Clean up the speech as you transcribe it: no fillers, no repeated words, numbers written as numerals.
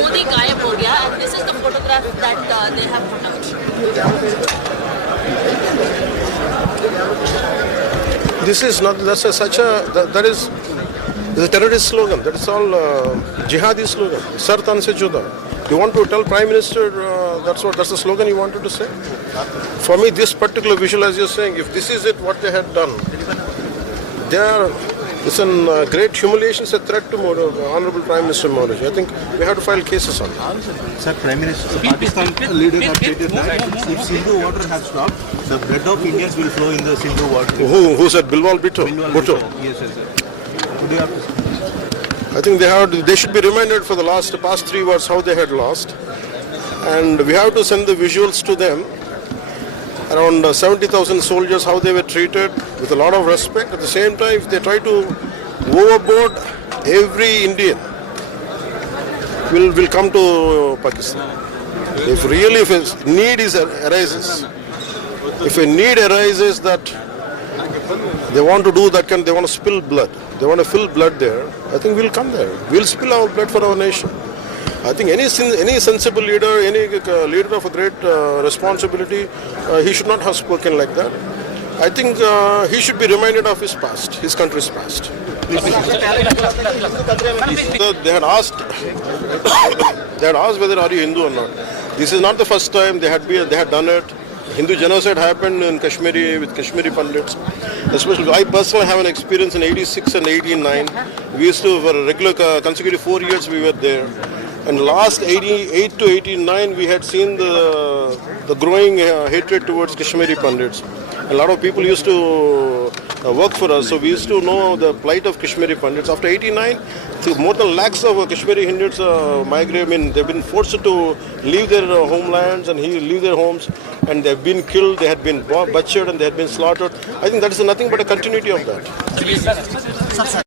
मोदी गायब हो गया and this is the photograph that they have put out. This is not, that is a terrorist slogan. That is all jihadi slogan. Sar tan se juda. You want to tell Prime Minister that's the slogan you wanted to say? For me, this particular visual, as you're saying, if this is it, what they had done, it's a great humiliation. It's a threat to Honorable Prime Minister Modi. I think we have to file cases on it. Sir, Prime Minister, Pakistan leaders have stated that if Sindhu water has stopped, the blood of Indians will flow in the Sindhu water. Who said? Bilwal Bhutto? Bhutto. Yes, sir. What do you have to say? I think they should be reminded for the past 3 wars how they had lost, and we have to send the visuals to them. Around 70,000 soldiers, how they were treated with a lot of respect. At the same time, if they try to overboard, every Indian will come to Pakistan. If a need arises, if a need arises that they want to do that, they want to spill blood, they want to fill blood there, I think we'll come there. We'll spill our blood for our nation. I think any sensible leader, any leader of a great responsibility, he should not have spoken like that. I think he should be reminded of his past, his country's past. They had asked whether are you Hindu or not. This is not the first time they had done it. Hindu genocide happened in Kashmiri with Kashmiri Pandits. Especially, I personally have an experience in 86 and 89. We used to, for regular consecutive 4 years, we were there. And last 88 to 89, we had seen the growing hatred towards Kashmiri Pandits. A lot of people used to work for us, so we used to know the plight of Kashmiri Pandits. After 89, more than lakhs of Kashmiri Hindus migrate. I mean, they've been forced to leave their homelands and leave their homes, and they've been killed, they had been butchered, and they had been slaughtered. I think that is nothing but a continuity of that.